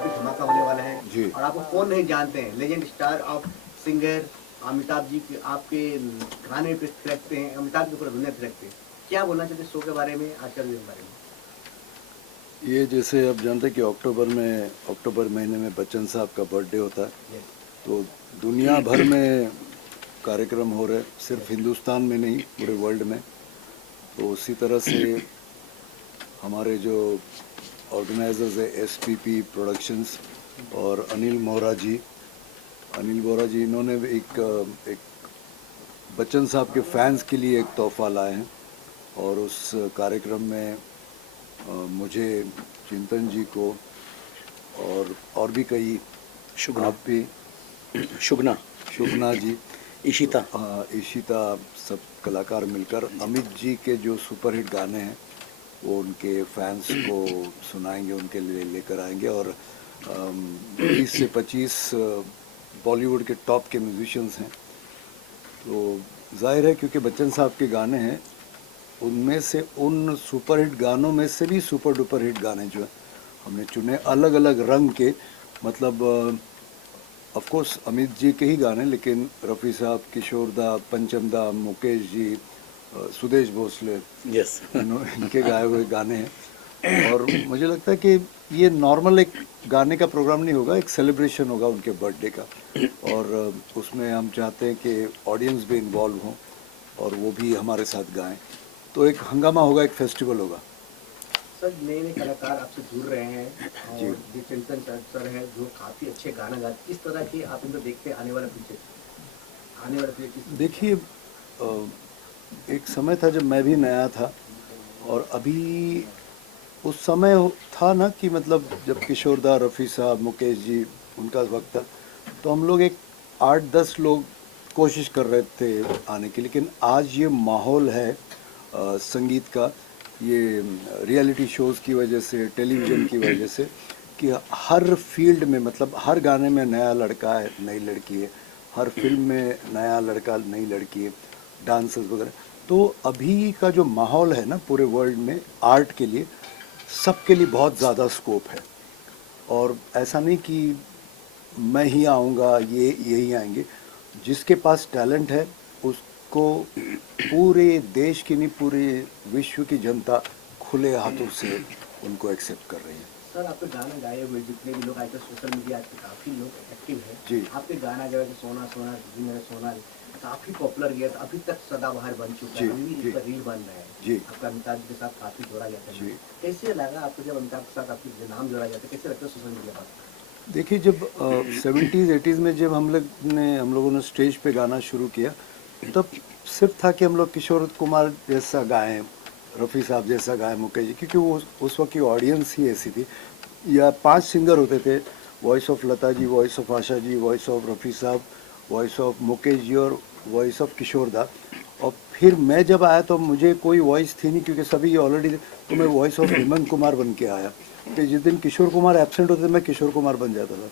काफी धमाका होने वाला है जी। और आपको कौन नहीं जानते हैं, legend star of singer Amitabh ji के आपके गाने पे थिरकते हैं, अमिताभ जी पूरा दुनिया थिरकते हैं। क्या बोलना चाहते हैं शो के बारे में, आज का के बारे में? ये जैसे आप जानते हैं कि अक्टूबर महीने में बच्चन साहब का बर्थडे होता है, यस, तो दुनिया भर में कार्यक्रम हो रहे, सिर्फ हिंदुस्तान में नहीं पूरे वर्ल्ड में। तो उसी तरह से हमारे जो ऑर्गेनाइजर्स है एसपीपी प्रोडक्शंस और अनिल बोरा जी इन्होंने भी एक बच्चन साहब के फैंस के लिए एक तोहफा लाए हैं और उस कार्यक्रम में मुझे, चिंतन जी को और भी कई, शुगना आप भी, शुगना शुभना जी, इशिता ईशिता, सब कलाकार मिलकर अमित जी के जो सुपरहिट गाने हैं वो उनके फैंस को सुनाएंगे, उनके लिए लेकर आएंगे। और 20 से 25 बॉलीवुड के टॉप के म्यूजिशियंस हैं। तो जाहिर है क्योंकि बच्चन साहब के गाने हैं, उनमें से उन सुपरहिट गानों में से भी सुपर डुपर हिट गाने जो हैं हमने चुने अलग अलग रंग के, मतलब ऑफ कोर्स अमित जी के ही गाने, लेकिन रफ़ी साहब, किशोर दा, पंचम दा, मुकेश जी, सुदेश भोसले, यस इनके गाए हुए गाने हैं। और मुझे लगता है कि ये नॉर्मल एक गाने का प्रोग्राम नहीं होगा, एक सेलिब्रेशन होगा उनके बर्थडे का। और उसमें हम चाहते हैं कि ऑडियंस भी इन्वॉल्व हों और वो भी हमारे साथ गाएं, तो एक हंगामा होगा, एक फेस्टिवल होगा। सर नए नए कलाकार आपसे जुड़ रहे हैं जी। और जो चिंतन सर है जो काफी अच्छे गाना गाते, किस तरह के आप इनको देखते हैं आने वाला फ्यूचर, आने वाला फ्यूचर किस? देखिए, एक समय था जब मैं भी नया था और अभी उस समय था ना कि मतलब जब किशोर दा, रफ़ी साहब, मुकेश जी, उनका वक्त था, तो हम लोग एक 8-10 लोग कोशिश कर रहे थे आने की। लेकिन आज ये माहौल है संगीत का, ये रियलिटी शोज़ की वजह से, टेलीविज़न की वजह से, कि हर फील्ड में, मतलब हर गाने में नया लड़का है, नई लड़की है, हर फिल्म में नया लड़का, नई लड़की है, डांसर्स वगैरह। तो अभी का जो माहौल है ना पूरे वर्ल्ड में आर्ट के लिए, सबके लिए बहुत ज़्यादा स्कोप है। और ऐसा नहीं कि मैं ही आऊँगा, यही आएंगे। जिसके पास टैलेंट है उसको पूरे देश की नहीं, पूरे विश्व की जनता खुले हाथों से उनको एक्सेप्ट कर रही है। सर आपके गाना गाए हुए जितने भी लोग आजकल सोशल मीडिया पे काफी लोग एक्टिव है, जी। आपके गाना जो है कि सोना सोना जी मेरा सोना काफी पॉपुलर गया था, अभी तक सदाबहार बन चुका जी, है, अभी भी जी। इस पर रील बन रहा है। जी। आपका अमिताभ जी के साथ काफी जोड़ा जाता जी। है, कैसे लगा आपको जब अमिताभ के साथ आपके नाम जोड़ा जाता है, कैसे लगता है सोशल मीडिया पर? देखिए, जब 70s 80s में जब हम लोगों ने स्टेज पे गाना शुरू किया, तब सिर्फ था कि हम लोग किशोर कुमार जैसा गाएं, रफ़ी साहब जैसा गाएं, मुकेश जी, क्योंकि वो उस वक्त की ऑडियंस ही ऐसी थी। या 5 सिंगर होते थे, voice of Lata ji, voice of Asha ji, voice of Rafi sahab, voice of Mukesh ji और वॉइस ऑफ किशोर दा। और फिर मैं जब आया तो मुझे कोई वॉइस थी नहीं, क्योंकि सभी ऑलरेडी, तो मैं वॉइस ऑफ हेमंत कुमार बन के आया कि जिस दिन किशोर कुमार एब्सेंट होते थे मैं किशोर कुमार बन जाता था।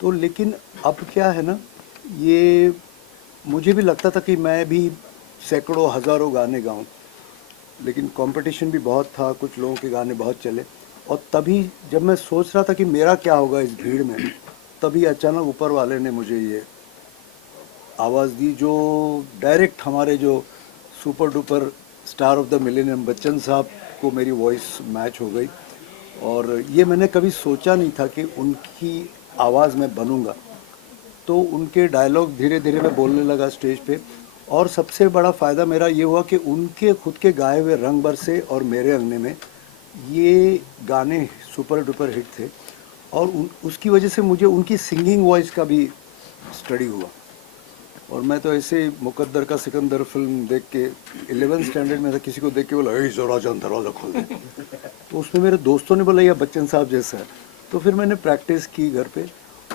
तो लेकिन अब क्या है ना, ये मुझे भी लगता था कि मैं भी सैकड़ों हज़ारों गाने गाऊं, लेकिन कंपटीशन भी बहुत था, कुछ लोगों के गाने बहुत चले। और तभी जब मैं सोच रहा था कि मेरा क्या होगा इस भीड़ में, तभी अचानक ऊपर वाले ने मुझे ये आवाज़ दी, जो डायरेक्ट हमारे जो super duper star of the millennium Bachchan साहब को मेरी वॉइस मैच हो गई। और ये मैंने कभी सोचा नहीं था कि उनकी आवाज़ में बनूंगा। तो उनके डायलॉग धीरे धीरे मैं बोलने लगा स्टेज पे। और सबसे बड़ा फ़ायदा मेरा ये हुआ कि उनके खुद के गाए हुए रंग बरसे और मेरे अंगने में, ये गाने सुपर डुपर हिट थे। और उसकी वजह से मुझे उनकी सिंगिंग वॉइस का भी स्टडी हुआ। और मैं तो ऐसे ही मुकद्दर का सिकंदर फिल्म देख के 11th स्टैंडर्ड में था, किसी को देख के बोला, "ए ज़रा जान दरवाज़ा खोल दे।" तो उसमें मेरे दोस्तों ने बोला यह बच्चन साहब जैसा है। तो फिर मैंने प्रैक्टिस की घर पे।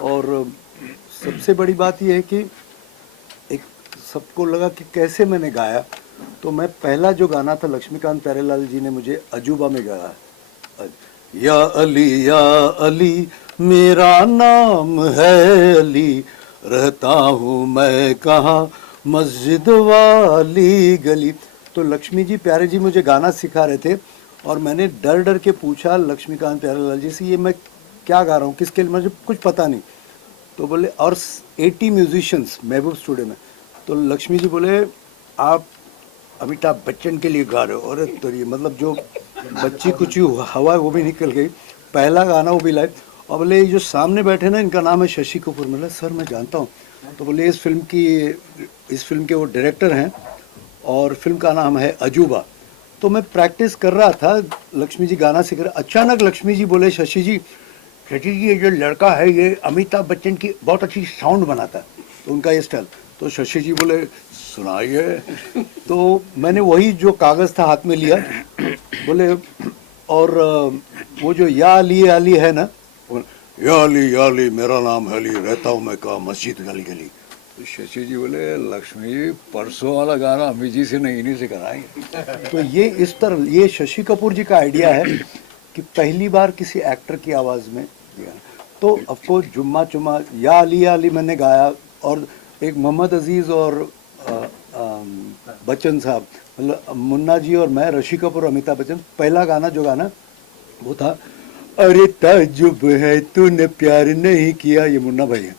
और सबसे बड़ी बात यह है कि एक सबको लगा कि कैसे मैंने गाया। तो मैं पहला जो गाना था, लक्ष्मीकांत प्यारेलाल जी ने मुझे अजूबा में गाया, या अली मेरा नाम है अली, रहता हूँ मैं कहाँ मस्जिद वाली गली। तो लक्ष्मी जी प्यारे जी मुझे गाना सिखा रहे थे और मैंने डर डर के पूछा लक्ष्मीकांत प्यारेलाल जी से, ये मैं क्या गा रहा हूँ, किसके लिए, मुझे कुछ पता नहीं। तो बोले और 80 म्यूजिशियंस महबूब स्टूडियो में। तो लक्ष्मी जी बोले आप अमिताभ बच्चन के लिए गा रहे हो। और तो ये मतलब जो बच्ची कुछ हवा है वो भी निकल गई, पहला गाना वो भी लाइव। और बोले जो सामने बैठे ना इनका नाम है शशि कपूर। मतलब सर मैं जानता हूँ। तो बोले इस फिल्म के वो डायरेक्टर हैं और फिल्म का नाम है अजूबा। तो मैं प्रैक्टिस कर रहा था, लक्ष्मी जी गाना सीख रहे, अचानक लक्ष्मी जी बोले शशि जी ये जो लड़का है ये अमिताभ बच्चन की बहुत अच्छी साउंड बनाता है, तो उनका ये स्टाइल। तो शशि जी बोले सुनाइए। तो मैंने वही जो कागज़ था हाथ में लिया, बोले और वो जो या अली है ना, या अली मेरा नाम है अली, रहता हूँ मैं कहा मस्जिद गली गली। तो शशि जी बोले लक्ष्मी जी परसों वाला गाना अमित जी से नहीं, इन्हीं से कराएंगे। तो ये इस तरह ये शशि कपूर जी का आइडिया है कि पहली बार किसी एक्टर की आवाज़ में दिया। तो ऑफकोर्स जुम्मा चुम्मा या अली मैंने गाया, और एक मोहम्मद अजीज़ और बच्चन साहब, मतलब मुन्ना जी और मैं, ऋषि कपूर, अमिताभ बच्चन, पहला गाना जो गाना वो था अरे ताजुब है तूने प्यार नहीं किया, ये मुन्ना भाई है।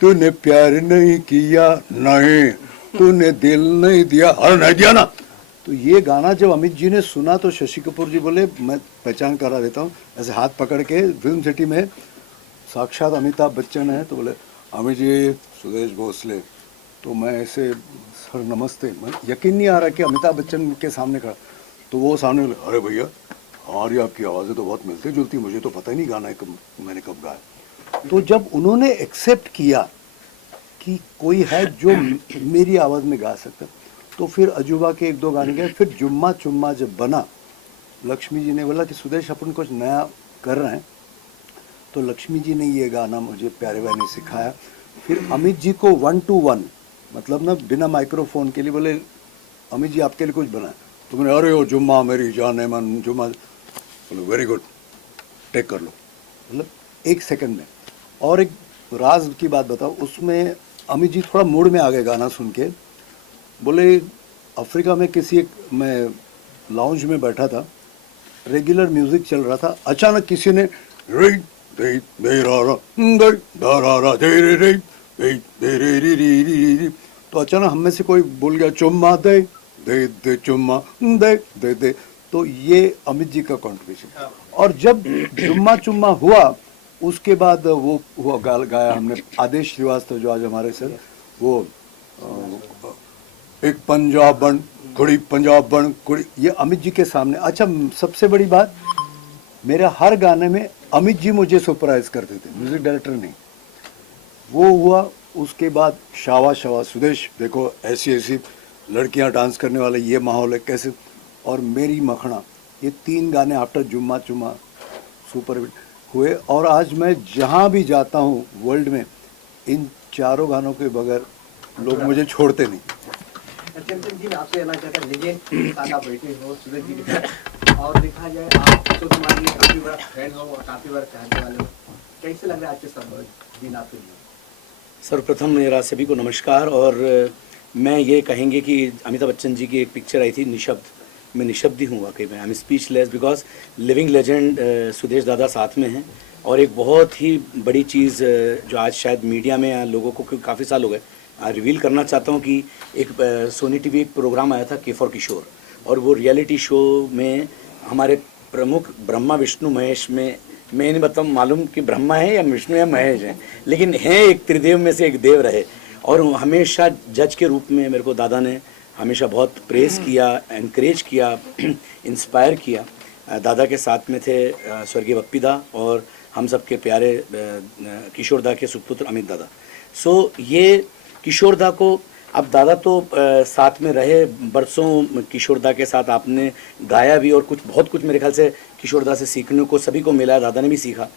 तूने प्यार नहीं किया, नहीं तूने दिल नहीं दिया, अरे नहीं दिया ना। तो ये गाना जब अमित जी ने सुना तो शशि कपूर जी बोले मैं पहचान करा देता हूँ, ऐसे हाथ पकड़ के फिल्म सिटी में साक्षात अमिताभ बच्चन है। तो बोले अमित जी सुदेश भोसले। तो मैं ऐसे सर नमस्ते, मैं यकीन नहीं आ रहा कि अमिताभ बच्चन के सामने खड़ा। तो वो सामने बोले अरे भैया हमारी आपकी आवाज़ें तो बहुत मिलती जुलती, मुझे तो पता ही नहीं गाना है मैंने कब गाया। तो जब उन्होंने एक्सेप्ट किया कि कोई है जो मेरी आवाज़ में गा सकता, तो फिर अजूबा के एक दो गाने गए। फिर जुम्मा चुम्मा जब बना, लक्ष्मी जी ने बोला कि सुदेश अपन कुछ नया कर रहे हैं। तो लक्ष्मी जी ने ये गाना मुझे प्यारे भाई ने सिखाया। फिर अमित जी को 1 to 1 मतलब ना बिना माइक्रोफोन के लिए बोले अमित जी आपके लिए कुछ बना। तो मैंने अरे ओ जुम्मा मेरी जाने मन जुम्मा, बोले वेरी गुड टेक कर लो, मतलब 1 सेकंड में। और एक राज की बात बताओ, उसमें अमित जी थोड़ा मूड में आ गए गाना सुन के। बोले अफ्रीका में किसी एक मैं लाउंज में बैठा था, रेगुलर म्यूजिक चल रहा था, अचानक किसी ने रे दे दे रा रा दे दा रा रा दे रे रे दे दे रे री री री री। तो अचानक हम में से कोई बोल गया चुम्मा दे दे दे चुम्मा दे दे दे। तो ये अमित जी का कॉन्ट्रीब्यूशन। और जब जुम्मा चुम्मा हुआ उसके बाद वो हुआ गाया हमने आदेश श्रीवास्तव जो आज हमारे सर, वो एक पंजाब बन कुड़ी पंजाब बन कुड़ी, ये अमित जी के सामने। अच्छा सबसे बड़ी बात, मेरे हर गाने में अमित जी मुझे सरप्राइज करते थे, म्यूजिक डायरेक्टर नहीं। वो हुआ, उसके बाद शावा शावा सुदेश देखो ऐसी ऐसी लड़कियां डांस करने वाले ये माहौल है कैसे, और मेरी मखना, ये 3 गाने आफ्टर जुम्मा चुम्मा सुपर हिट हुए। और आज मैं जहाँ भी जाता हूँ वर्ल्ड में इन 4 गानों के बगैर लोग मुझे छोड़ते नहीं। चंचल जी, मैं आपसे जानना चाहता हूँ, लेजेंड के साथ आप बैठे हो सुदेश जी के साथ, और देखा जाए आप अशोक कुमार जी काफी बड़ा फैन हो और काफी बड़ा चाहने वाले हो, कैसे लग रहा है आज के सब दिन आपके लिए? सर्वप्रथम मेरा सभी को नमस्कार। और मैं ये कहेंगे कि अमिताभ बच्चन जी की एक पिक्चर आई थी निशब्द, मैं निशब्द ही हूँ वाकई में, I am speechless because living legend Sudesh दादा साथ में हैं। और एक बहुत ही बड़ी चीज़ जो आज शायद मीडिया में लोगों को काफ़ी साल हो गए रिवील करना चाहता हूँ कि एक सोनी टीवी एक प्रोग्राम आया था के फॉर किशोर, और वो रियलिटी शो में हमारे प्रमुख ब्रह्मा विष्णु महेश में, मैं नहीं बताऊँ मालूम कि ब्रह्मा है या विष्णु या महेश हैं, लेकिन हैं एक त्रिदेव में से एक देव रहे। और हमेशा जज के रूप में मेरे को दादा ने हमेशा बहुत प्रेस किया, एनकरेज किया, इंस्पायर किया। दादा के साथ में थे स्वर्गीय बप्पीदा और हम सबके प्यारे किशोरदा के सुपुत्र अमित दादा। सो ये किशोरदा को, अब दादा तो साथ में रहे बरसों, किशोरदा के साथ आपने गाया भी और कुछ बहुत कुछ मेरे ख्याल से किशोरदा से सीखने को सभी को मिला, दादा ने भी सीखा।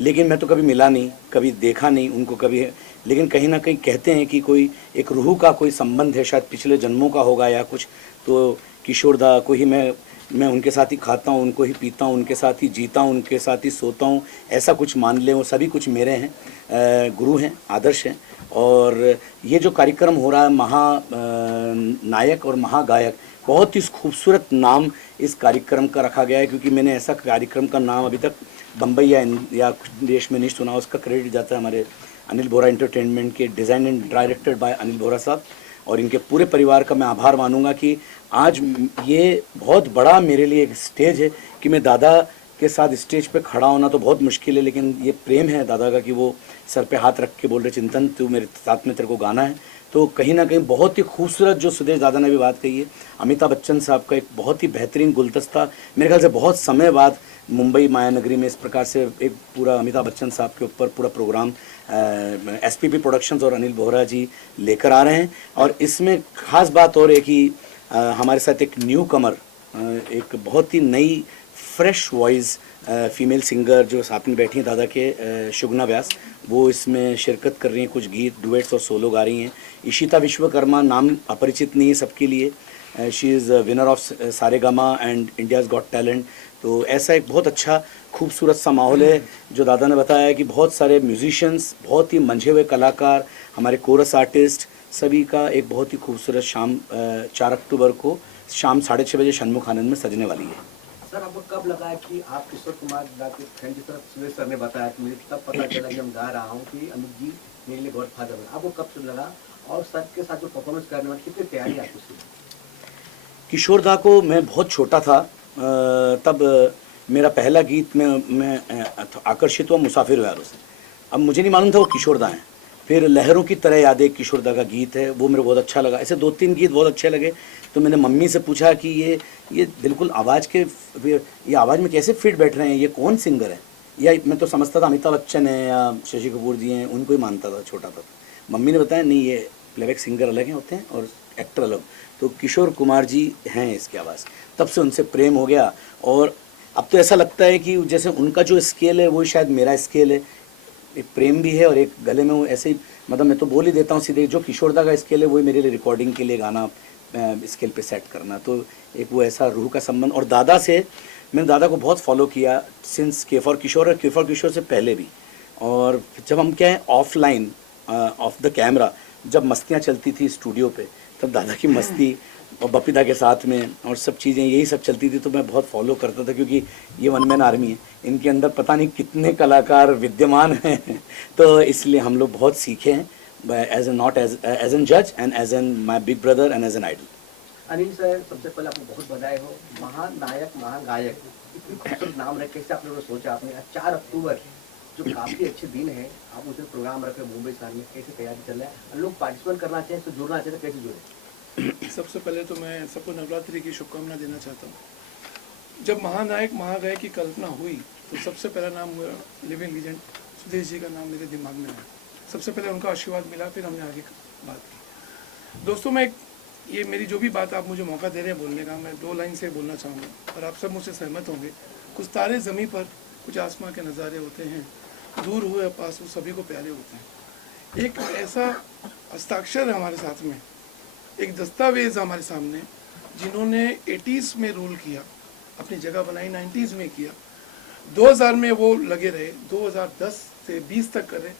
लेकिन मैं तो कभी मिला नहीं, कभी देखा नहीं उनको कभी, लेकिन कहीं ना कहीं कहते हैं कि कोई एक रूह का कोई संबंध है, शायद पिछले जन्मों का होगा या कुछ। तो किशोरदा को ही मैं उनके साथ ही खाता हूँ, उनको ही पीता हूँ, उनके साथ ही जीता हूँ, उनके साथ ही सोता हूँ, ऐसा कुछ मान लें। वो सभी कुछ मेरे हैं, गुरु हैं, आदर्श हैं। और ये जो कार्यक्रम हो रहा है महा नायक और महागायक, बहुत ही खूबसूरत नाम इस कार्यक्रम का रखा गया है, क्योंकि मैंने ऐसा कार्यक्रम का नाम अभी तक बम्बई या कुछ देश में नहीं सुना। उसका क्रेडिट जाता है हमारे अनिल बोरा एंटरटेनमेंट के, design and directed by Anil Bora साहब, और इनके पूरे परिवार का मैं आभार मानूंगा कि आज ये बहुत बड़ा मेरे लिए एक स्टेज है कि मैं दादा के साथ स्टेज पे खड़ा होना तो बहुत मुश्किल है, लेकिन ये प्रेम है दादा का कि वो सर पे हाथ रख के बोल रहे चिंतन तू मेरे साथ में तेरे को गाना है। तो कहीं ना कहीं बहुत ही खूबसूरत जो सुदेश दादा ने भी बात कही है, अमिताभ बच्चन साहब का एक बहुत ही बेहतरीन गुलदस्ता, मेरे ख्याल से बहुत समय बाद मुंबई माया नगरी में इस प्रकार से एक पूरा अमिताभ बच्चन साहब के ऊपर पूरा प्रोग्राम एसपीपी प्रोडक्शंस और अनिल बोहरा जी लेकर आ रहे हैं। और इसमें ख़ास बात और है कि हमारे साथ एक न्यू कमर, एक बहुत ही नई फ्रेश वॉइस फीमेल सिंगर जो साथ में बैठी हैं दादा के, शुगना व्यास, वो इसमें शिरकत कर रही हैं, कुछ गीत डुएट्स और सोलो गा रही हैं। इशिता विश्वकर्मा नाम अपरिचित नहीं है सबके लिए, she is winner of Saregama and India's got talent. तो ऐसा एक बहुत अच्छा खूबसूरत सा माहौल है। जो दादा ने बताया कि बहुत सारे म्यूजिशियंस, बहुत ही मंझे हुए कलाकार, हमारे कोरस आर्टिस्ट, सभी का एक बहुत ही खूबसूरत शाम 4 अक्टूबर को शाम 6:30 बजे षणमुख आनंद में सजने वाली है। सर आपको कब लगा कि आप किशोर कुमार दा के फ्रेंड की तरफ सुरेश सर ने बताया कि मुझे तब पता चला कि हम गा रहा हूँ कि अमित जी मेरे लिए गॉड फादर है, आपको कब से लगा? और सर के साथ जो परफॉर्मेंस करने वाली कितनी तैयारी आपको थी? किशोर दा को मैं बहुत छोटा था तब मेरा पहला गीत मैं आकर्षित हुआ मुसाफिर यारों से। अब मुझे नहीं मालूम था वो किशोर दा हैं। फिर लहरों की तरह यादें किशोर दा का गीत है, वो मेरे को बहुत अच्छा लगा। ऐसे 2-3 गीत बहुत अच्छे लगे, तो मैंने मम्मी से पूछा कि ये बिल्कुल आवाज़ के, ये आवाज़ में कैसे फिट बैठ रहे हैं, ये कौन सिंगर है? या मैं तो समझता था अमिताभ बच्चन है या शशि कपूर जी हैं, उनको ही मानता था छोटा था। मम्मी ने बताया नहीं, ये प्लेबैक सिंगर अलग हैं होते हैं और एक्टर अलग, तो किशोर कुमार जी हैं इसकी आवाज़। तब से उनसे प्रेम हो गया, और अब तो ऐसा लगता है कि जैसे उनका जो स्केल है वो शायद मेरा स्केल है, एक प्रेम भी है और एक गले में वो ऐसे ही, मतलब मैं तो बोल ही देता हूँ सीधे, जो किशोर दा का स्केल है वही मेरे लिए रिकॉर्डिंग के लिए गाना स्केल पे सेट करना, तो एक वो ऐसा रूह का संबंध। और दादा से मैंने दादा को बहुत फॉलो किया सिंस के फॉर किशोर, और के फॉर किशोर से पहले भी। और जब हम क्या है ऑफलाइन ऑफ द कैमरा जब मस्तियाँ चलती थी स्टूडियो पे, तब दादा की मस्ती और बपीदा के साथ में और सब चीज़ें यही सब चलती थी, तो मैं बहुत फॉलो करता था, क्योंकि ये वन मैन आर्मी है, इनके अंदर पता नहीं कितने कलाकार विद्यमान हैं तो इसलिए हम लोग बहुत सीखे हैं एज एन जज and as an my big brother and as an idol. Anil sir, सबसे पहले आपको बहुत बधाई हो, महानायक महागायक, इतनी खूबसूरत नाम रखे, कैसे आपने सोचा? आपने 4 अक्टूबर जो काफी अच्छे दिन है, आप उसे प्रोग्राम रखे मुंबई शहर में, कैसे तैयारी चल रहा है? लोग पार्टिसिपेट करना चाहें तो जुड़ना चाहते, कैसे जुड़े? सबसे पहले तो मैं सबको नवरात्रि की शुभकामना देना चाहता हूँ। जब महानायक महागायक की कल्पना हुई तो सबसे पहला नाम हुआ लिविंग लीजेंड सुदेश जी का नाम मेरे दिमाग में आया। सबसे पहले उनका आशीर्वाद मिला, फिर हमने आगे बात की। दोस्तों, मैं ये मेरी जो भी बात आप मुझे मौका दे रहे हैं बोलने का, मैं 2 लाइन से बोलना चाहूँगा और आप सब मुझसे सहमत होंगे। कुछ तारे ज़मीं पर, कुछ आसमां के नज़ारे होते हैं, दूर हुए या पास हो सभी को प्यारे होते हैं। एक ऐसा हस्ताक्षर है हमारे साथ में, एक दस्तावेज़ हमारे सामने, जिन्होंने 80s में रूल किया, अपनी जगह बनाई, 90s में किया, 2000 में वो लगे रहे, 2010 से 20 तक कर रहे,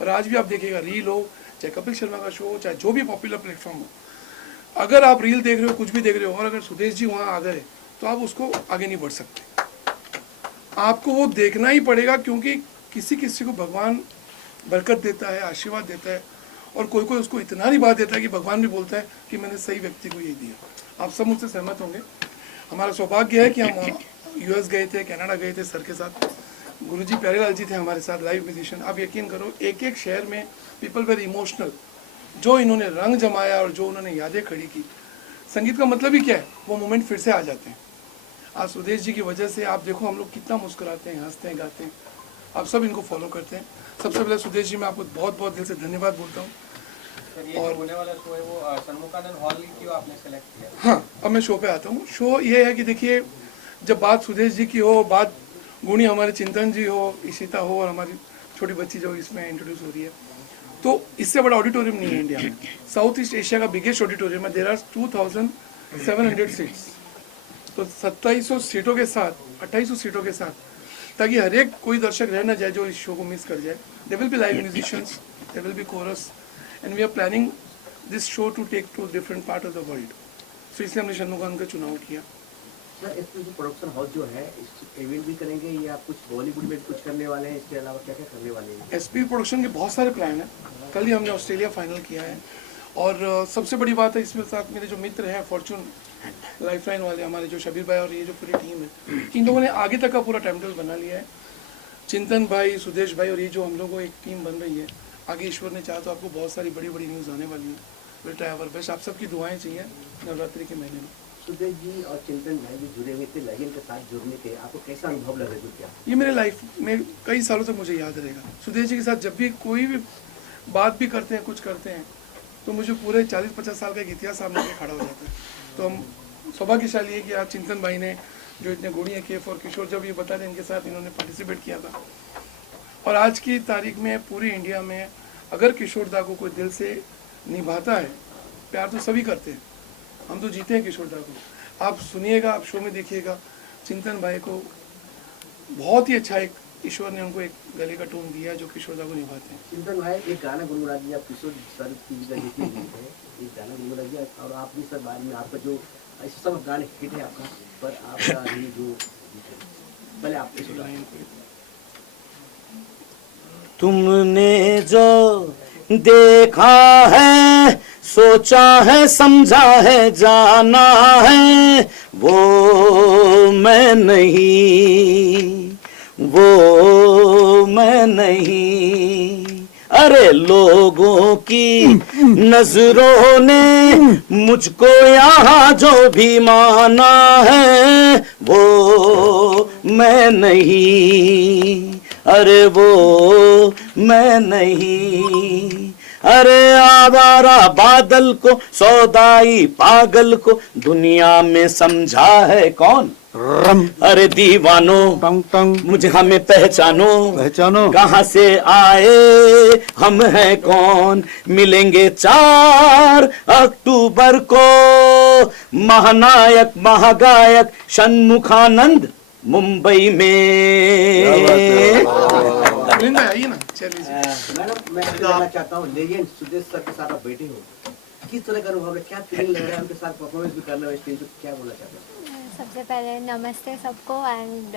और आज भी आप देखिएगा रील हो, चाहे कपिल शर्मा का शो हो, चाहे जो भी पॉपुलर प्लेटफॉर्म हो, अगर आप रील देख रहे हो, कुछ भी देख रहे हो, और अगर सुदेश जी वहाँ आ गए तो आप उसको आगे नहीं बढ़ सकते। आपको वो देखना ही पड़ेगा, क्योंकि किसी किसी को भगवान बरकत देता है, आशीर्वाद देता है, और कोई कोई उसको इतना नहीं बात देता है कि भगवान भी बोलता है कि मैंने सही व्यक्ति को ये दिया। आप सब मुझसे सहमत होंगे। हमारा सौभाग्य है कि हम यूएस गए थे, कनाडा गए थे सर के साथ, गुरुजी प्यारेलाल जी थे हमारे साथ, लाइव म्यूजिशियन। आप यकीन करो, एक एक शहर में पीपल वेरी इमोशनल, जो इन्होंने रंग जमाया और जो उन्होंने यादें खड़ी की। संगीत का मतलब ही क्या है, वो मोमेंट फिर से आ जाते हैं। आज सुदेश जी की वजह से आप देखो हम लोग कितना मुस्कुराते हैं, हंसते हैं, गाते हैं। आप सब इनको फॉलो करते हैं। सबसे पहले सुदेश जी, मैं आपको बहुत बहुत दिल से धन्यवाद बोलता हूँ। और होने वाला शो है वो षणमुखानंद हॉल क्यों आपने सेलेक्ट किया? हाँ, अब मैं शो पे आता हूँ। शो ये है कि देखिए, जब बात सुदेश जी की हो, बात गुणी हमारे चिंतन जी हो, इशिता हो, और हमारी छोटी बच्ची जो इसमें इंट्रोड्यूस हो रही है, तो इससे बड़ा ऑडिटोरियम नहीं है इंडिया में। साउथ ईस्ट एशिया का बिगेस्ट ऑडिटोरियम है, देयर आर 2700 सीट्स। तो 2700 सीटों के साथ, 2800 सीटों के साथ, ताकि हर एक कोई दर्शक रह ना जाए जो इस शो को मिस कर जाए। There will be live musicians, there will be chorus, and we are planning this show to take to different part of the world. So इसलिए हमने षणमुखानंद का चुनाव किया। सर इसमें जो प्रोडक्शन हाउस जो है इवेंट भी करेंगे या कुछ बॉलीवुड में भी कुछ करने वाले हैं, इसके अलावा क्या क्या करने वाले हैं? एसपी प्रोडक्शन के बहुत सारे प्लान हैं। कल ही हमने ऑस्ट्रेलिया फाइनल किया है और सबसे बड़ी बात है इसमें साथ मेरे जो मित्र हैं फॉर्चून लाइफलाइन वाले हमारे जो शबीर भाई और ये जो पूरी टीम है, इन लोगों ने आगे तक का पूरा टाइम टेबल बना लिया है। चिंतन भाई, सुदेश भाई और ये जो हम लोगों को एक टीम बन रही है, आगे ईश्वर ने चाहा तो आपको बहुत सारी बड़ी बड़ी न्यूज़ आने वाली है। Will try our best. आप सबकी दुआएं चाहिए नवरात्रि के महीने में। सुदेश जी और चिंतन भाई भी जुड़े हुए थे लगन के साथ जुड़ने के, आपको कैसा अनुभव लगा जुड़ क्या? ये मेरे लाइफ में कई सालों तक मुझे याद रहेगा। सुदेश जी के साथ जब भी कोई भी बात भी करते हैं, कुछ करते हैं, तो मुझे पूरे 40-50 साल का एक इतिहास सामने के खड़ा हो जाता है। तो हम सौभाग्यशाली है कि आज चिंतन भाई ने जो इतने गुड़िया केफ और किशोर जब ये बता रहे इनके साथ इन्होंने पार्टिसिपेट किया था, और आज की तारीख में पूरी इंडिया में अगर किशोर दा को कोई दिल से निभाता है, प्यार तो सभी करते हैं, हम तो जीते हैं किशोर दा को। आप सुनिएगा, आप शो में देखिएगा, चिंतन भाई को बहुत ही अच्छा एक ईश्वर ने उनको एक गले का टोन दिया है जो किशोर दा को निभाते हैं। चिंतन भाई एक गाना गुनगुना दिया, किशोर सर की जितनी गीत है एक गाना गुनगुना दिया, और आप भी सर बाद में आपका जो ऐसे सब गाने हिट है आपका, पर आपका अभी जो पहले आप इस लाइन को तुमने जो देखा है, सोचा है, समझा है, जाना है, वो मैं नहीं, वो मैं नहीं। अरे लोगों की नजरों ने मुझको यहाँ जो भी माना है, वो मैं नहीं, अरे वो मैं नहीं। अरे आवारा बादल को, सौदाई पागल को दुनिया में समझा है कौन? रम अरे दीवानो टंग टंग मुझे हमें पहचानो, पहचानो कहाँ से आए, हम हैं कौन। मिलेंगे 4 अक्टूबर को महानायक महागायक षणमुखानंद मुंबई में। अरविंद भाई आइए ना, चलिए। मैडम मैं जानना चाहता हूँ, लेजेंड सुदेश सर के साथ आप बैठे हो, किस तरह का अनुभव है, क्या फीलिंग लग रहा है उनके साथ परफॉर्मेंस भी करना है स्टेज पे, क्या बोलना चाहते हैं? सबसे पहले नमस्ते सबको एंड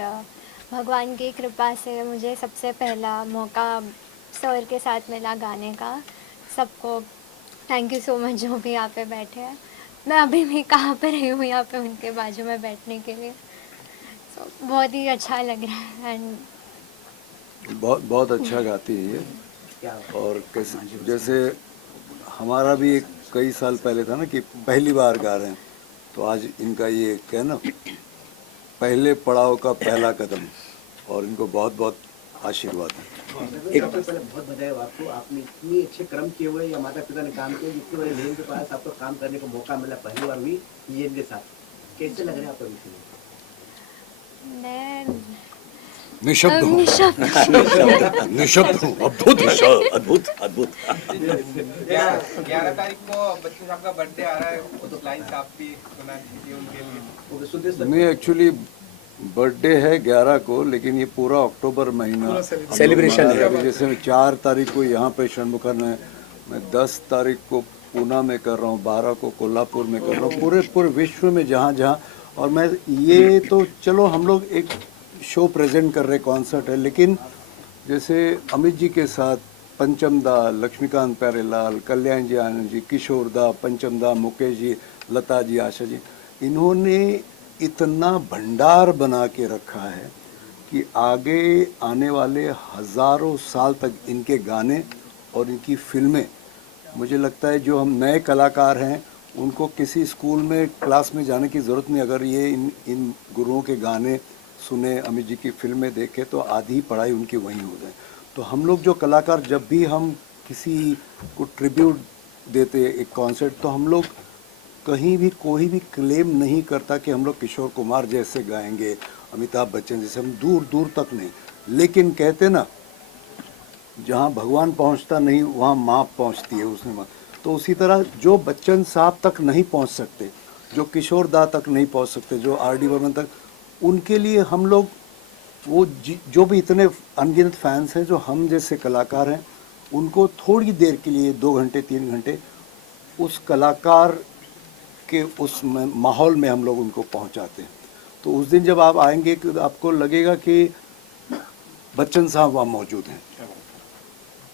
भगवान की कृपा से मुझे सबसे पहला मौका सर के साथ मिला गाने का। सबको थैंक यू सो मच जो भी यहाँ पे बैठे हैं। मैं अभी भी कहाँ पे रही हूँ यहाँ पे उनके बाजू में बैठने के लिए, तो बहुत ही अच्छा लग रहा है एंड बहुत बहुत अच्छा गाती है ये। क्या और कैसे जैसे हमारा भी एक कई साल पहले था ना कि पहली बार गा रहे हैं, तो आज इनका ये क्या ना पहले पड़ाव का पहला कदम, और इनको बहुत बहुत आशीर्वाद है। सबसे पहले बहुत बधाई हो आपको, आपने इतनी अच्छे कर्म किए हुए या माता पिता ने काम किया, जितनी बड़े लेन के पास आपको काम करने का मौका मिला पहली बार हुई ये के साथ, कैसे लग रहा है आपको? मैं निशब्द हूँ, निशब्द हूँ, अद्भुत अद्भुत अद्भुत। 11 तारीख को बच्चू साहब का बर्थडे आ रहा है, कुछ लाइन्स आप भी सुना दीजिए उनके लिए। सुदेश सर नहीं, एक्चुअली बर्थडे है 11 को, लेकिन ये पूरा अक्टूबर महीना पूरा सेलिब्रेशन मना है। रहे हैं। अभी जैसे 4 तारीख को यहाँ पे षणमुखन है, मैं 10 तारीख को पूना में कर रहा हूँ, 12 को कोल्हापुर में कर रहा हूँ, पूरे विश्व में जहाँ जहाँ। और मैं ये तो चलो हम लोग एक शो प्रेजेंट कर रहे, कॉन्सर्ट है, लेकिन जैसे अमित जी के साथ पंचम दा, लक्ष्मीकांत प्यारेलाल, कल्याण जी आनंद जी, किशोर दा, पंचम दा, मुकेश जी, लता जी, आशा जी, इन्होंने इतना भंडार बना के रखा है कि आगे आने वाले हज़ारों साल तक इनके गाने और इनकी फिल्में, मुझे लगता है जो हम नए कलाकार हैं उनको किसी स्कूल में क्लास में जाने की ज़रूरत नहीं। अगर ये इन गुरुओं के गाने सुने, अमित जी की फिल्में देखें, तो आधी पढ़ाई उनकी वहीं हो जाए। तो हम लोग जो कलाकार जब भी हम किसी को ट्रिब्यूट देते एक कॉन्सर्ट, तो हम लोग कहीं भी कोई भी क्लेम नहीं करता कि हम लोग किशोर कुमार जैसे गाएंगे, अमिताभ बच्चन जैसे, हम दूर दूर तक नहीं। लेकिन कहते ना, जहाँ भगवान पहुँचता नहीं वहाँ माँ पहुँचती है उसमें माँ। तो उसी तरह जो बच्चन साहब तक नहीं पहुँच सकते, जो किशोर दा तक नहीं पहुँच सकते, जो आर.डी. बर्मन तक, उनके लिए हम लोग वो जो भी इतने अनगिनत फैंस हैं, जो हम जैसे कलाकार हैं, उनको थोड़ी देर के लिए 2 घंटे 3 घंटे उस कलाकार के उस माहौल में हम लोग उनको पहुंचाते हैं। तो उस दिन जब आप आएंगे तो आपको लगेगा कि बच्चन साहब वहाँ मौजूद हैं।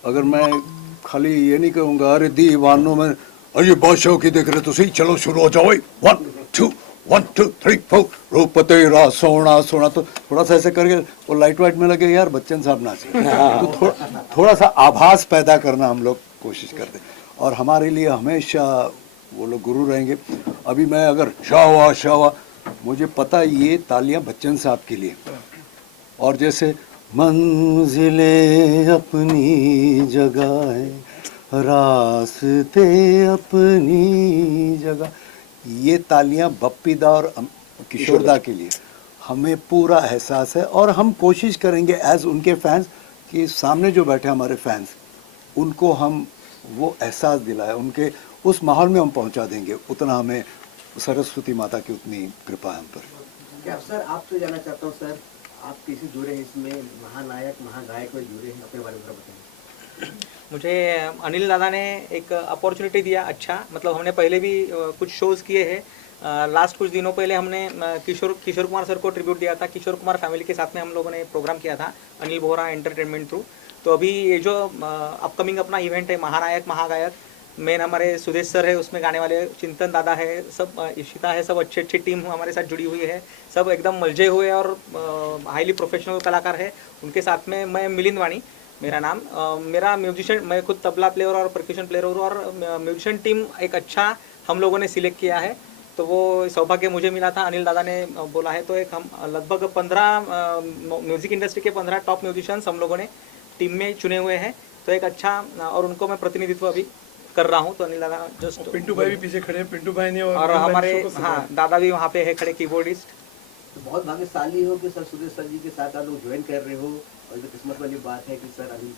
अगर मैं खाली ये नहीं कहूँगा अरे दीवानों में अरे बादशाह की देख रहे तो सही, चलो शुरू हो जाओ, 1 2 3 4 रूप तेरा सोना सोना, तो थोड़ा सा ऐसे करके वो लाइट वाइट में लगे यार बच्चन साहब नाचे, तो थोड़ा सा आभास पैदा करना हम लोग कोशिश करते हैं, और हमारे लिए हमेशा वो लोग गुरु रहेंगे। अभी मैं अगर शावा मुझे पता ये तालियां बच्चन साहब के लिए, और जैसे मंजिलें अपनी जगह है, रास्ते अपनी जगह, ये तालियां बप्पीदा और किशोरदा के लिए हमें पूरा एहसास है। और हम कोशिश करेंगे एज उनके फैंस कि सामने जो बैठे हमारे फैंस, उनको हम वो एहसास दिलाए, उनके उस माहौल में हम पहुंचा देंगे, उतना हमें सरस्वती माता की उतनी कृपा है हम पर। क्या सर आपसे जानना चाहता हूँ सर, आप किसी जुड़े हैं इसमें, महानायक महागायक में जुड़े हैं, अपने बारे में बताएं। मुझे अनिल दादा ने एक अपॉर्चुनिटी दिया, अच्छा मतलब हमने पहले भी कुछ शोज़ किए हैं। लास्ट कुछ दिनों पहले हमने किशोर कुमार सर को ट्रिब्यूट दिया था, किशोर कुमार फैमिली के साथ में हम लोगों ने प्रोग्राम किया था अनिल बोहरा एंटरटेनमेंट थ्रू। तो अभी ये जो अपकमिंग अपना इवेंट है महानायक महागायक, मेन हमारे सुदेश सर है, उसमें गाने वाले चिंतन दादा है, सब इशिता है, सब अच्छी टीम हमारे साथ जुड़ी हुई है, सब एकदम मलजे हुए और हाईली प्रोफेशनल कलाकार है। उनके साथ में मैं मिलिंद वाणी मेरा नाम, मेरा म्यूजिशियन, मैं खुद तबला प्लेयर और परक्यूशन प्लेयर हूँ, और म्यूजिशियन टीम एक अच्छा हम लोगों ने सिलेक्ट किया है। तो वो सौभाग्य मुझे मिला था, अनिल दादा ने बोला है, तो एक हम लगभग 15 म्यूज़िक इंडस्ट्री के 15 टॉप म्यूजिशियंस हम लोगों ने टीम में चुने हुए हैं। तो एक अच्छा, और उनको मैं प्रतिनिधित्व अभी कर रहा हूँ। तो अनिल दादा जस्ट, पिंटू भाई भी पीछे खड़े हैं, पिंटू भाई ने और हमारे हाँ दादा भी वहाँ पे है खड़े, कीबोर्डिस्ट। तो बहुत भाग्यशाली हो कि सर सुदेश सर जी के साथ आप लोग ज्वाइन कर रहे हो, और जो किस्मत वाली बात है कि सर अनिल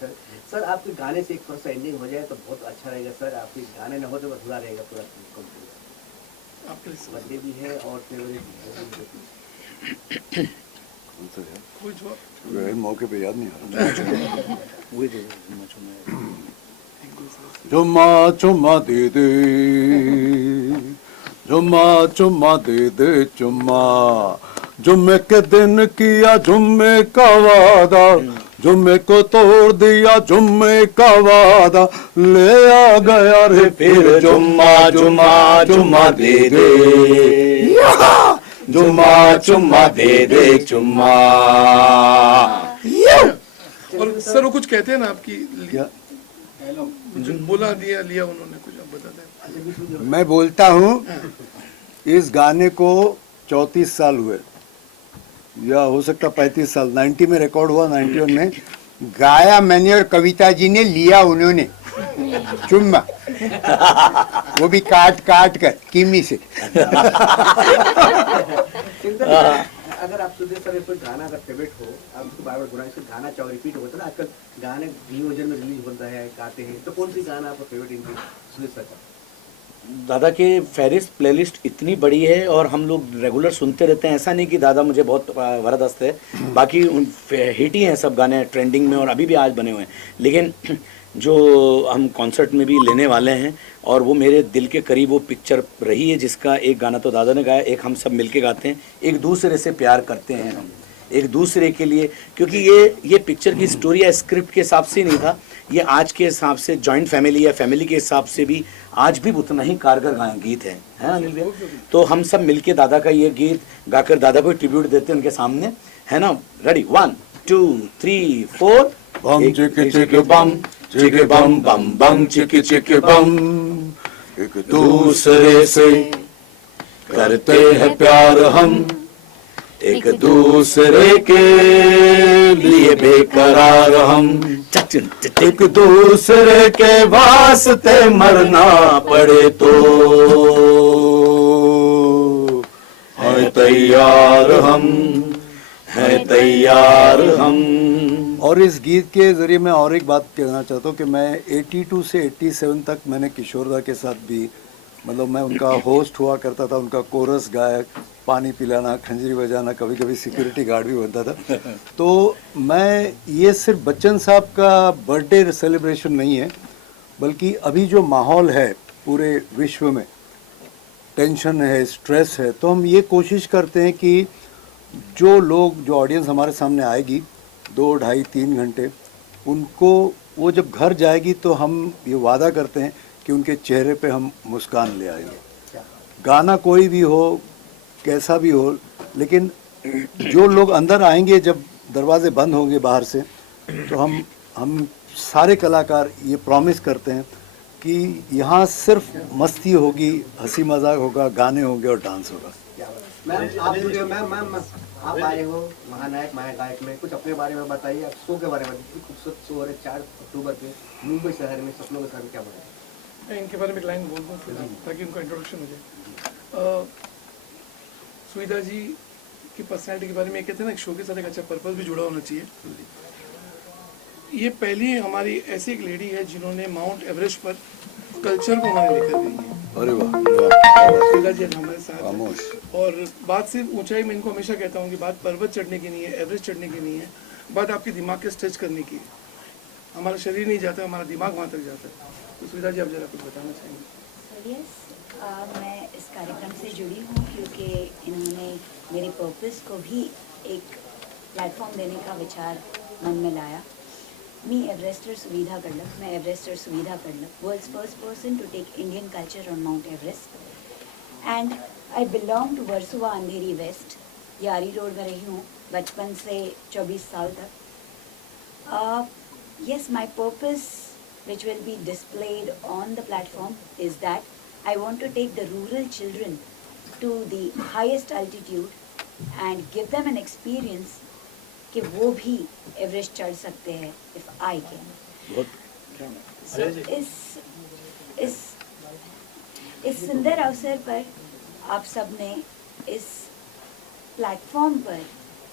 सर आपके गाने से एक फर्स्ट एंडिंग हो जाए तो बहुत अच्छा रहेगा सर। आपके गाने न हो तो अधूरा रहेगा पूरा कंप्लीट। आपके लिए बर्थडे भी है और फेवरेट कोई जवाब भी मौके पे याद नहीं आ रहा। वही तो चुम्मा दे दे, चुम्मा दे दे चुम्मा, जुम्मे के दिन किया जुम्मे का वादा, जुम्मे को तोड़ दिया जुम्मे का वादा, ले आ गया रे फिर जुम्मा जुम्मा जुम्मा दे दे, जुम्मा दे दे चुम्मा। और सर वो कुछ कहते हैं ना आपकी, क्या जो बोला दिया लिया उन्होंने, कुछ आप बताते हैं। मैं बोलता हूँ, इस गाने को 34 साल हुए, या हो सकता 35 साल, 90 में रिकॉर्ड हुआ, 91 में गाया मैंने और कविता जी ने लिया उन्होंने चुम्मा, वो भी काट काट कर किमी से। अगर आप सुदेश सर कोई गाना अगर फेवरेट हो, आप उसको बार बार गुनाह से गाना चाहो, रिपीट होता है ना आजकल गाने न्यू वर्जन में रिलीज होता है, गाते हैं, तो कौन सी गाना आपका फेवरेट इनके सुदेश सर का? दादा के फेरिस्ट प्लेलिस्ट इतनी बड़ी है और हम लोग रेगुलर सुनते रहते हैं। ऐसा नहीं कि दादा मुझे बहुत वरदस्त है, बाकी हिट ही हैं सब गाने, ट्रेंडिंग में और अभी भी आज बने हुए हैं। लेकिन जो हम कॉन्सर्ट में भी लेने वाले हैं और वो मेरे दिल के करीब वो पिक्चर रही है, जिसका एक गाना तो दादा ने गाया, एक हम सब मिलके गाते हैं, एक दूसरे से प्यार करते हैं हम एक दूसरे के लिए, क्योंकि ये पिक्चर की स्टोरी या स्क्रिप्ट के हिसाब से नहीं था, ये आज के हिसाब से जॉइंट फैमिली या फैमिली के हिसाब से भी आज भी उतना ही कारगर गीत है अनिल भैया। तो हम सब मिलके दादा का ये गीत गाकर दादा को ट्रिब्यूट देते हैं उनके सामने, है ना। रेडी 1 2 3 4 बम चिक चिक बम चिक बम बम बम चिक चिक बम, एक दूसरे से करते हैं प्यार हम, एक दूसरे के लिए बेकरार हम, एक दूसरे के वास्ते मरना पड़े तो है तैयार हम, है तैयार हम। और इस गीत के जरिए मैं और एक बात कहना चाहता हूँ कि मैं 82 से 87 तक मैंने किशोरदा के साथ भी, मतलब मैं उनका होस्ट हुआ करता था, उनका कोरस गायक, पानी पिलाना, खंजरी बजाना, कभी कभी सिक्योरिटी गार्ड भी बनता था। तो मैं ये सिर्फ बच्चन साहब का बर्थडे सेलिब्रेशन नहीं है, बल्कि अभी जो माहौल है पूरे विश्व में, टेंशन है, स्ट्रेस है, तो हम ये कोशिश करते हैं कि जो लोग, जो ऑडियंस हमारे सामने आएगी 2, ढाई, 3 घंटे, उनको वो जब घर जाएगी तो हम ये वादा करते हैं कि उनके चेहरे पे हम मुस्कान ले आएंगे। गाना कोई भी हो, कैसा भी हो, लेकिन जो लोग अंदर आएंगे, जब दरवाजे बंद होंगे बाहर से, तो हम सारे कलाकार ये प्रॉमिस करते हैं कि यहाँ सिर्फ मस्ती होगी, हंसी मजाक होगा, गाने होंगे और डांस होगा। मैम आप जुड़े हो, मैम आप आए हो महानायक महागायक में, कुछ अपने बारे में बताइए, आप शो के बारे में। खूबसूरत शो हो रहे 4 अक्टूबर के मुंबई शहर में, सपनों के शहर में, क्या बताएं? मैं इनके बारे में एक लाइन बोल दूँ फिलहाल, ताकि उनका इंट्रोडक्शन हो जाए। सुविधा जी की पर्सनैलिटी के बारे में ये कहते हैं ना, एक शो के साथ एक अच्छा पर्पस भी जुड़ा होना चाहिए। ये पहली हमारी ऐसी एक लेडी है जिन्होंने माउंट एवरेस्ट पर कल्चर को हमारे लेकर गई है। अरे वाह, सुविधा जी आज हमारे साथ हैं। खामोश। और बात सिर्फ ऊंचाई में, इनको हमेशा कहता हूँ कि बात पर्वत चढ़ने की नहीं है, एवरेस्ट चढ़ने की नहीं है, बात आपके दिमाग के स्ट्रेच करने की है। हमारा शरीर नहीं जाता, हमारा दिमाग वहाँ तक जाता है। तो सुविधा जी आप जरा कुछ बताना चाहेंगे? यस, मैं इस कार्यक्रम से जुड़ी हूँ क्योंकि इन्होंने मेरे पर्पस को भी एक प्लेटफॉर्म देने का विचार मन में लाया। मी एवरेस्टर सुविधा कल्लप, मैं everester Suvidha Kallap, world's first person to take Indian culture on Mount Everest, and I belong to Versova Andheri west. Yari road में रही हूँ बचपन से 24 साल तक। Yes, my purpose, which will be displayed on the platform, is that I want to take the rural children to the highest altitude and give them an experience कि वो भी एवरेस्ट चढ़ सकते हैं if I can. So इस सुंदर अवसर पर आप सब ने इस प्लेटफॉर्म पर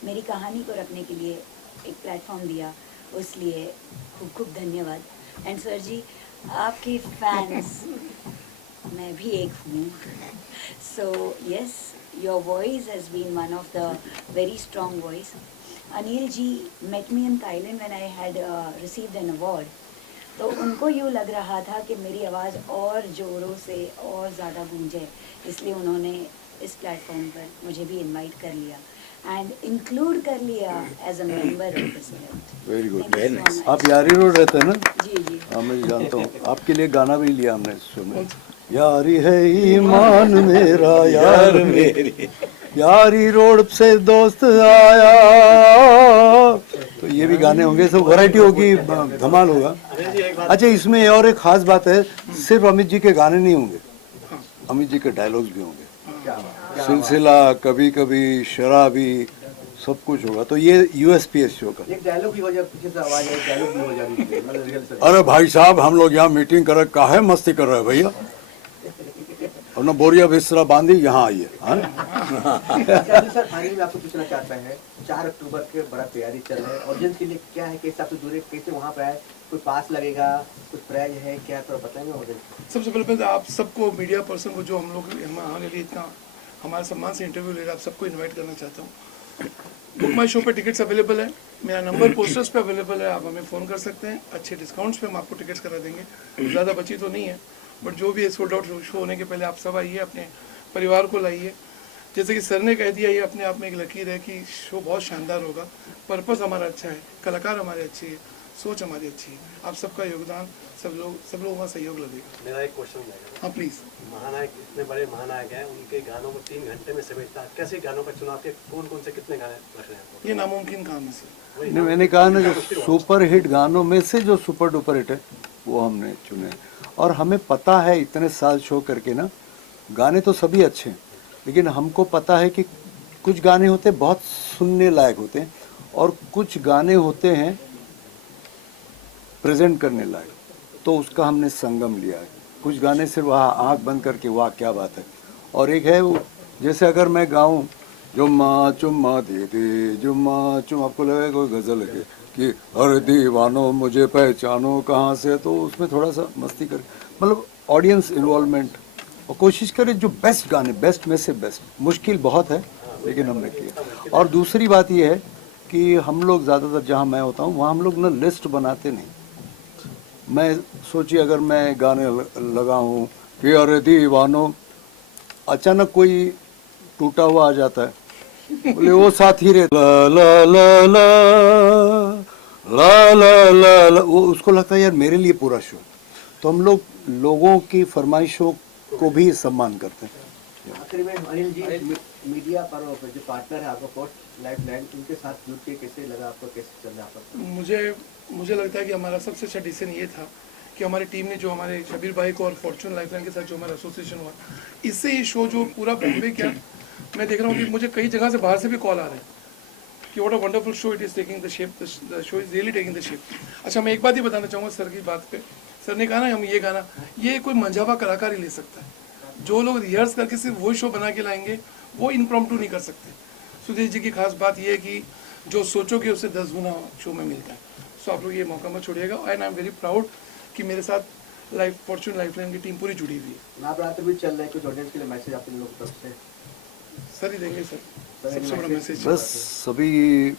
मेरी कहानी को रखने के लिए एक प्लेटफॉर्म दिया, उसलिए खूब खूब धन्यवाद। एंड सर जी, आपके फैंस मैं भी एक हूँ। So yes, your voice has been one of the very strong voice. Anil ji met me in Thailand when I had received an award, तो उनको यूँ लग रहा था कि मेरी आवाज़ और ज़ोरों से और ज़्यादा गूंजे, इसलिए उन्होंने इस प्लेटफॉर्म पर मुझे भी इनवाइट कर लिया एंड इंक्लूड कर लिया as a member of this event. Very good, very nice. आप यारी रोड रहते हैं ना? जी जी। हाँ, मैं जानता हूँ। आपके लिए गाना भी लिया हमने शो में। यारी है ईमान मेरा यार मेरी, यारी रोड से दोस्त आया। तो ये भी गाने होंगे, सब वैरायटी होगी, धमाल होगा। अच्छा, इसमें और एक खास बात है, सिर्फ अमित जी के गाने नहीं होंगे, अमित जी के डायलॉग्स भी होंगे। सिलसिला, कभी कभी, शराबी, सब कुछ होगा। तो ये यूएसपी शो का। एक डायलॉग भी हो जाए, पीछे से आवाज है, डायलॉग भी हो जाएगी, मतलब रिहर्सल। अरे भाई साहब, हम लोग यहाँ मीटिंग कर रहे, काहे मस्ती कर रहे हैं भैया? और ना बोरिया बिस्तरा बांधी, यहाँ आइए। अच्छा जी सर, फाइनली मैं आपको पूछना चाहता है, 4 अक्टूबर के बड़ा तैयारी चल रहा है, ऑडियंस के लिए क्या है, कैसे आप जुड़े, कैसे वहाँ पे आए, कोई पास लगेगा, कुछ प्राइज है, क्या थोड़ा बताएंगे ऑडियंस? सबसे पहले तो आप सबको, मीडिया पर्सन को, जो हम लोग हमारे लिए इतना हमारे सम्मान से इंटरव्यू ले रहे हैं, आप सबको इनवाइट करना चाहता हूँ। बुक माई शो पे टिकट्स अवेलेबल है, मेरा नंबर पोस्टर्स पे अवेलेबल है, आप हमें फ़ोन कर सकते हैं। अच्छे डिस्काउंट्स पे हम आपको टिकट्स करा देंगे, ज़्यादा बची तो नहीं है, बट जो भी है सोल्ड आउट शो होने के पहले आप सब आइए, अपने परिवार को लाइए। जैसे कि सर ने कह दिया, ये अपने आप में एक लकीर है कि शो बहुत शानदार होगा। पर्पस हमारा अच्छा है, कलाकार हमारे अच्छे हैं, सोच हमारी अच्छी है। आप सबका योगदान, सब लोगों का सहयोग लगेगा। मेरा एक क्वेश्चन है। हाँ प्लीज़। महानायक इतने बड़े महानायक हैं, उनके गानों को 3 घंटे में समेटना, कैसे गानों का चुनाव के कौन कौन से कितने गाने रख रहे हैं? ये नामुमकिन काम है सर। नहीं, मैंने कहा ना, जो सुपर हिट गानों में से जो सुपर डुपर हिट है वो हमने चुने। और हमें पता है, इतने साल शो करके ना, गाने तो सभी अच्छे हैं, लेकिन हमको पता है कि कुछ गाने होते हैं बहुत सुनने लायक होते हैं, और कुछ गाने होते हैं प्रेजेंट करने लायक। तो उसका हमने संगम लिया है। कुछ गाने सिर्फ वहाँ आँख बंद करके वाह क्या बात है, और एक है वो, जैसे अगर मैं गाऊँ जुम्मा चुम्मा दे दे जुम्मा चुम, आपको लगेगा कोई गज़ल है कि अरे दीवानो मुझे पहचानो कहाँ से, तो उसमें थोड़ा सा मस्ती कर, मतलब ऑडियंस इन्वॉल्वमेंट, और कोशिश करें जो बेस्ट गाने, बेस्ट में से बेस्ट। मुश्किल बहुत है, लेकिन हमने किया। और दूसरी बात ये है कि हम लोग ज़्यादातर, जहाँ मैं होता हूँ वहाँ हम लोग ना लिस्ट बनाते नहीं। मैं सोचिए, अगर मैं गाने लगा हूँ कि अरे दीवानो, अचानक कोई टूटा हुआ आ जाता है, बोले वो साथी रे ला ला ला ला ला ला ला ला, वो उसको लगता है यार मेरे लिए पूरा शो। तो हम लोग लोगों की फरमाइशों को भी सम्मान करते हैं। आखिरी में अनिल जी, मीडिया पर जो पार्टनर है आपका पोस्ट लाइफलाइन, उनके साथ जुड़ के कैसे लगा आपको, कैसे चल रहा आपका? मुझे लगता है कि हमारा सबसे अच्छा डिसीजन ये था कि हमारी टीम ने जो हमारे शबीर भाई को और फॉर्चून लाइफलाइन के साथ जो हमारा एसोसिएशन हुआ, इससे ये शो जो पूरा बॉम्बे क्या, मैं देख रहा हूँ कि मुझे कई जगह से बाहर से भी कॉल आ रहे हैं कि what a wonderful show it is taking the shape, the show is really taking the shape. अच्छा, मैं एक बात ही बताना चाहूँगा सर की बात पे। सर ने कहा ना हम ये गाना, ये कोई मंझावा कलाकार ही ले सकता है। जो लोग रिहर्स करके सिर्फ वही शो बना के लाएंगे वो इम्प्रॉम्प्टू नहीं कर सकते। सुदेश जी की खास बात ये है कि जो सोचोगे उससे 10 गुना शो में मिलता है। सो आप लोग ये मौका मत छोड़िएगा। And I am very proud कि मेरे साथ फॉर्चून लाइफलाइन की टीम पूरी जुड़ी हुई है। नवरात्र भी चल रहा है, कुछ ऑडियंस के लिए मैसेज आप लोगों की तरफ से? सर ही देंगे सर, सबसे बड़ा मैसेज। बस सभी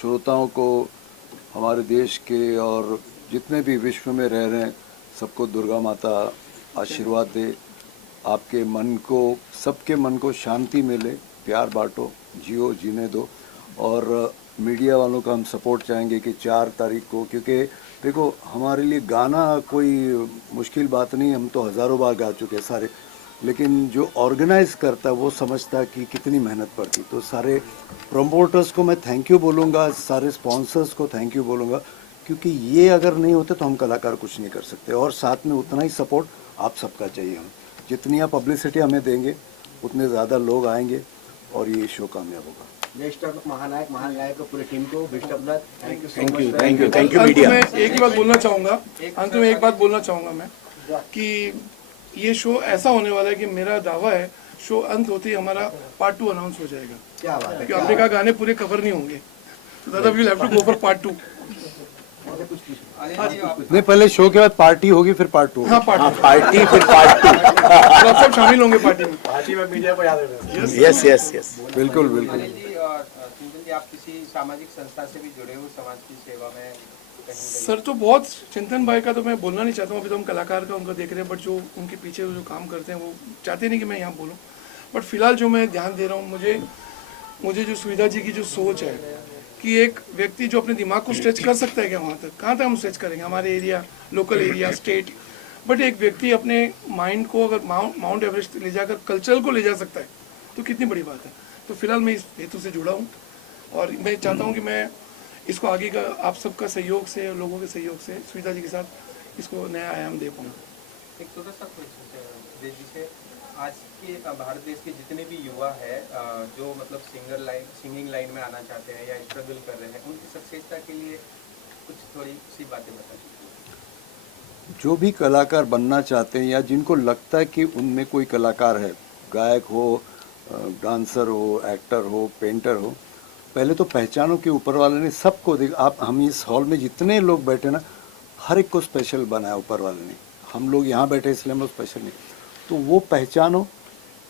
श्रोताओं को, हमारे देश के और जितने भी विश्व में रह रहे हैं, सबको दुर्गा माता आशीर्वाद दे। आपके मन को, सबके मन को शांति मिले, प्यार बांटो, जियो, जीने दो। और मीडिया वालों का हम सपोर्ट चाहेंगे कि 4 तारीख को, क्योंकि देखो हमारे लिए गाना कोई मुश्किल बात नहीं, हम तो हज़ारों बार गा चुके हैं सारे, लेकिन जो ऑर्गेनाइज करता है वो समझता है कि कितनी मेहनत पड़ती। तो सारे प्रमोटर्स को मैं थैंक यू बोलूँगा, सारे स्पॉन्सर्स को थैंक यू बोलूँगा, क्योंकि ये अगर नहीं होते तो हम कलाकार कुछ नहीं कर सकते। और साथ में उतना ही सपोर्ट आप सबका चाहिए। हम जितनी आप पब्लिसिटी हमें देंगे उतने ज़्यादा लोग आएंगे और ये शो कामयाब होगा। बेस्ट ऑफ महानायक महानायक को पूरी टीम को best of luck. Thank you so much. Thank you media. मैं एक ही बात बोलना चाहूँगा, अंत में एक बात बोलना चाहूँगा मैं कि ये शो ऐसा होने वाला है कि मेरा दावा है शो अंत होते ही हमारा पार्ट 2 अनाउंस हो जाएगा। क्या बात है, क्योंकि आपने कहा गाने पूरे कवर नहीं होंगे, तो दादा we will have to go for part 2। नहीं, पहले शो के बाद पार्टी होगी, फिर पार्ट 2। हाँ, पार्टी फिर पार्ट 2। तो आप सब शामिल होंगे पार्टी में। पार्टी में मीडिया को याद रखना। यस यस यस, बिल्कुल बिल्कुल। अनिल जी और चिंतन जी, आप किसी सामाजिक संस्था से भी जुड़े हो समाज की सेवा में? सर तो बहुत, चिंतन भाई का तो मैं बोलना नहीं चाहता हूँ, अभी तो हम कलाकार का उनका देख रहे हैं, बट जो उनके पीछे जो काम करते हैं वो चाहते नहीं कि मैं यहाँ बोलूँ। बट फिलहाल जो मैं ध्यान दे रहा हूँ, मुझे जो सुविधा जी की जो सोच है कि एक व्यक्ति जो अपने दिमाग को स्ट्रेच कर सकता है क्या, वहाँ तक कहाँ तक हम स्ट्रेच करेंगे, हमारे area, local area, state, but एक व्यक्ति अपने माइंड को अगर माउंट एवरेस्ट ले जाकर कल्चर को ले जा सकता है तो कितनी बड़ी बात है। तो फिलहाल मैं इस हेतु से जुड़ा हूँ और मैं चाहता हूँ कि मैं इसको आगे का आप सबका सहयोग से, लोगों के सहयोग से, सुविधा जी के साथ इसको नया आयाम दे पाऊँ। एक छोटा सा क्वेश्चन है, आज के भारत देश के जितने भी युवा है जो मतलब सिंगिंग लाइन में आना चाहते हैं या स्ट्रगल कर रहे हैं, उनकी सक्सेसता के लिए कुछ थोड़ी सी बातें बता दीजिए। जो भी कलाकार बनना चाहते हैं या जिनको लगता है कि उनमें कोई कलाकार है, गायक हो, डांसर हो, एक्टर हो, पेंटर हो, पहले तो पहचानो कि ऊपर वाले ने सबको देख। आप, हम इस हॉल में जितने लोग बैठे ना, हर एक को स्पेशल बनाया ऊपर वाले ने। हम लोग यहाँ बैठे इसलिए हम लोग स्पेशल नहीं। तो वो पहचानो,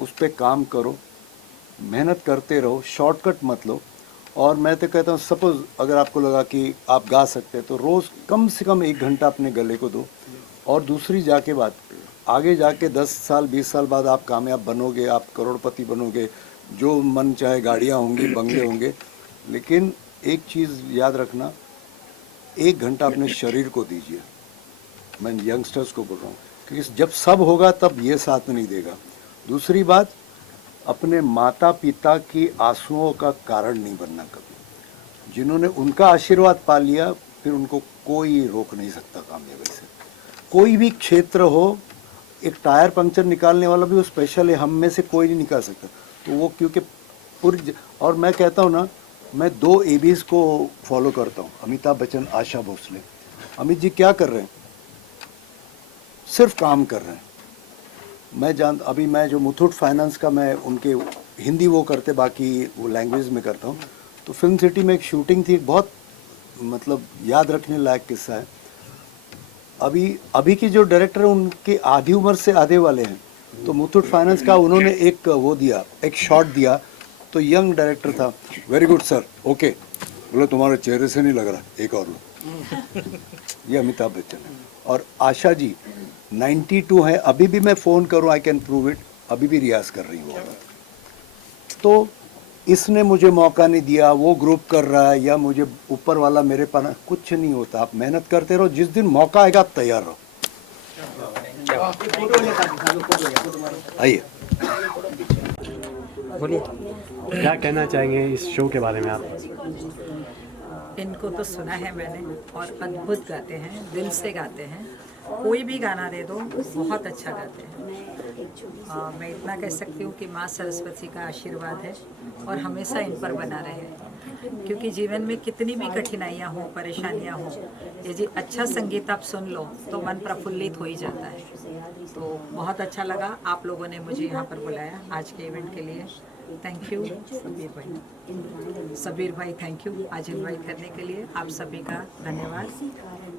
उस पर काम करो, मेहनत करते रहो, शॉर्टकट मत लो। और मैं तो कहता हूँ, सपोज अगर आपको लगा कि आप गा सकते हैं तो रोज़ कम से कम 1 घंटा अपने गले को दो। और दूसरी जाके बात, आगे जाके 10 साल 20 साल बाद आप कामयाब बनोगे, आप करोड़पति बनोगे, जो मन चाहे गाड़ियाँ होंगी, बंगले होंगे, लेकिन एक चीज़ याद रखना, 1 घंटा अपने शरीर को दीजिए। मैं यंगस्टर्स को बोल रहा हूँ, क्योंकि जब सब होगा तब ये साथ नहीं देगा। दूसरी बात, अपने माता पिता की आंसुओं का कारण नहीं बनना कभी। जिन्होंने उनका आशीर्वाद पा लिया, फिर उनको कोई रोक नहीं सकता कामयाबी से। कोई भी क्षेत्र हो, एक टायर पंक्चर निकालने वाला भी वो स्पेशल है, हम में से कोई नहीं निकाल सकता। तो वो क्योंकि और मैं कहता हूँ ना, मैं 2 एबीज को फॉलो करता हूँ, अमिताभ बच्चन, आशा भोसले। अमित जी क्या कर रहे हैं? सिर्फ काम कर रहे हैं। अभी मैं जो मुथूट फाइनेंस का, मैं उनके हिंदी वो करते, बाकी वो लैंग्वेज में करता हूँ। तो फिल्म सिटी में एक शूटिंग थी, बहुत मतलब याद रखने लायक किस्सा है। अभी की जो डायरेक्टर है उनके आधी उम्र से आधे वाले हैं। तो मुथूट फाइनेंस का उन्होंने एक वो दिया, एक शॉट दिया, तो यंग डायरेक्टर था, वेरी गुड सर, ओके, बोले तुम्हारे चेहरे से नहीं लग रहा, एक और लो। ये अमिताभ बच्चन है। और आशा जी 92 है, अभी भी मैं फ़ोन करूं, आई कैन प्रूव इट, अभी भी रियाज कर रही हूँ। तो इसने मुझे मौका नहीं दिया, वो ग्रुप कर रहा है, या मुझे ऊपर वाला मेरे पास, कुछ नहीं होता। आप मेहनत करते रहो, जिस दिन मौका आएगा आप तैयार रहो। आइए। क्या कहना चाहेंगे इस शो के बारे में आप? इनको तो सुना है मैंने और अद्भुत गाते हैं, दिल से गाते हैं। कोई भी गाना दे दो बहुत अच्छा गाते हैं। मैं इतना कह सकती हूँ कि माँ सरस्वती का आशीर्वाद है और हमेशा इन पर बना रहे, क्योंकि जीवन में कितनी भी कठिनाइयाँ हों, परेशानियाँ हों, यदि अच्छा संगीत आप सुन लो तो मन प्रफुल्लित हो ही जाता है। तो बहुत अच्छा लगा आप लोगों ने मुझे यहाँ पर बुलाया आज के इवेंट के लिए। थैंक यू सबीर भाई थैंक यू आज इनवाइट करने के लिए। आप सभी का धन्यवाद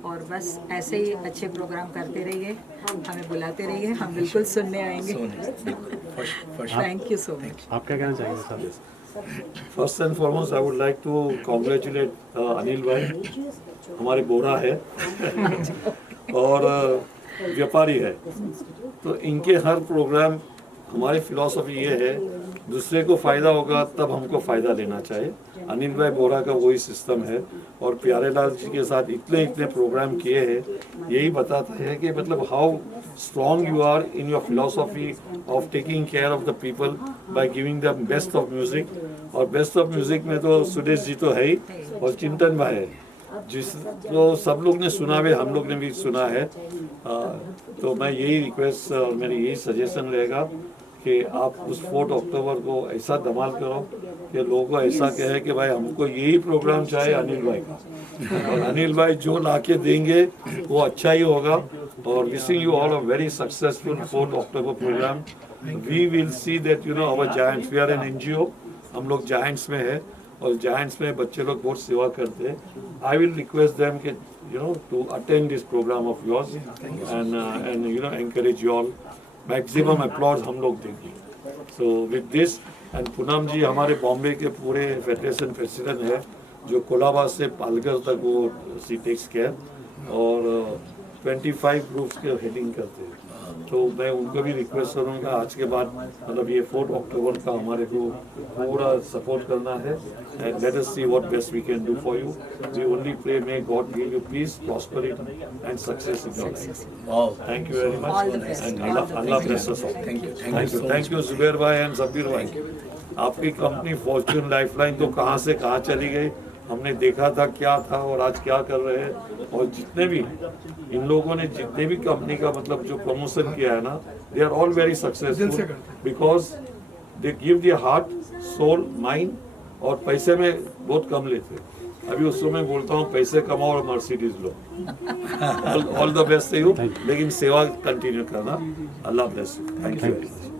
और बस ऐसे ही अच्छे प्रोग्राम करते रहिए, हमें बुलाते रहिए, हम बिल्कुल सुनने आएंगे। Thank you so much. आप क्या कहना चाहेंगे sir? First and foremost I would like to congratulate Anil भाई, हमारे बोरा है और व्यापारी है, तो इनके हर प्रोग्राम हमारी फिलॉसफी ये है दूसरे को फ़ायदा होगा तब हमको फ़ायदा लेना चाहिए। अनिल भाई बोरा का वही सिस्टम है और प्यारेलाल जी के साथ इतने प्रोग्राम किए हैं, यही बताता है कि मतलब how strong you are in your philosophy of taking care of the people by giving the best of music. और बेस्ट ऑफ म्यूज़िक में तो सुदेश जी तो है ही और चिंतन भाई है, जिस तो सब लोग ने सुना है, हम लोग ने भी सुना है। तो मैं यही रिक्वेस्ट और मेरी यही सजेशन रहेगा कि आप उस 4 अक्टूबर को ऐसा धमाल करो कि लोगों को ऐसा कहे कि भाई हमको यही प्रोग्राम चाहिए अनिल भाई का, और अनिल भाई जो लाके देंगे वो अच्छा ही होगा। और wishing you all a very successful 4 October programme. We will see that you know our giants, we are an NGO, हम लोग जायंट्स में है और जायंट्स में बच्चे लोग बहुत सेवा करते हैं। आई विल रिक्वेस्ट देम कि you know to attend this program of yours and you know encourage you all. Maximum applause हम लोग देंगे। So with this and Poonam ji हमारे बॉम्बे के पूरे फेडरेशन प्रेसिडेंट है, जो कोलाबा से पालघर तक वो सी टेक्स केयर और 25 ग्रुप्स के हेडिंग करते हैं। तो मैं उनको भी रिक्वेस्ट करूँगा आज के बाद मतलब ये 4 अक्टूबर का हमारे को पूरा सपोर्ट करना है and let us see what best we can do for you. We only pray may God give you peace, prosperity and success in your life. Thank you very much and Allah bless us all. Thank you Zubair भाई and Sabir भाई। आपकी company Fortune lifeline तो कहाँ से कहाँ चली गई, हमने देखा था क्या था और आज क्या कर रहे हैं। और जितने भी इन लोगों ने जितने भी कंपनी का मतलब जो प्रमोशन किया है ना, they are all very successful because they give the heart, soul, mind और पैसे में बहुत कम लेते। अभी उस समय बोलता हूँ पैसे कमाओ और Mercedes low. All the best you, लेकिन सेवा कंटिन्यू करना। अल्लाह ब्लेस यू। Thank you.